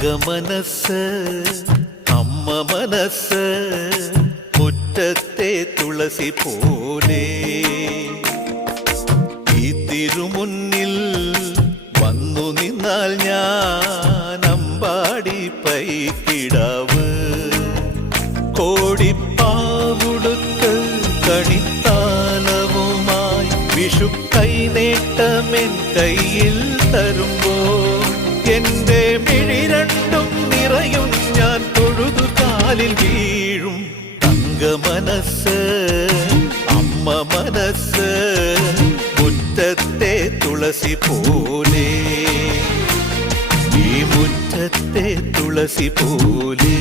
തങ്കമനസ് അമ്മ മനസ് മുറ്റത്തെ തുളസി പോലെ ഈ തിരുമുന്നിൽ വന്നു നിന്നാൽ ഞാൻ അമ്പാടി പൈക്കിടാവ് കോടിപ്പാവുടുത്ത് കണിത്താലവുമായി വിഷു കൈനേട്ടമെൻ കയ്യിൽ തരുമ്പോൾ എന്റെ മിഴി രണ്ടും നിറയും ഞാൻ തൊഴുതു കാലിൽ വീഴും തങ്കമനസ് അമ്മ മനസ് മുറ്റത്തെ തുളസി പോലെ ഈ മുറ്റത്തെ തുളസി പോലെ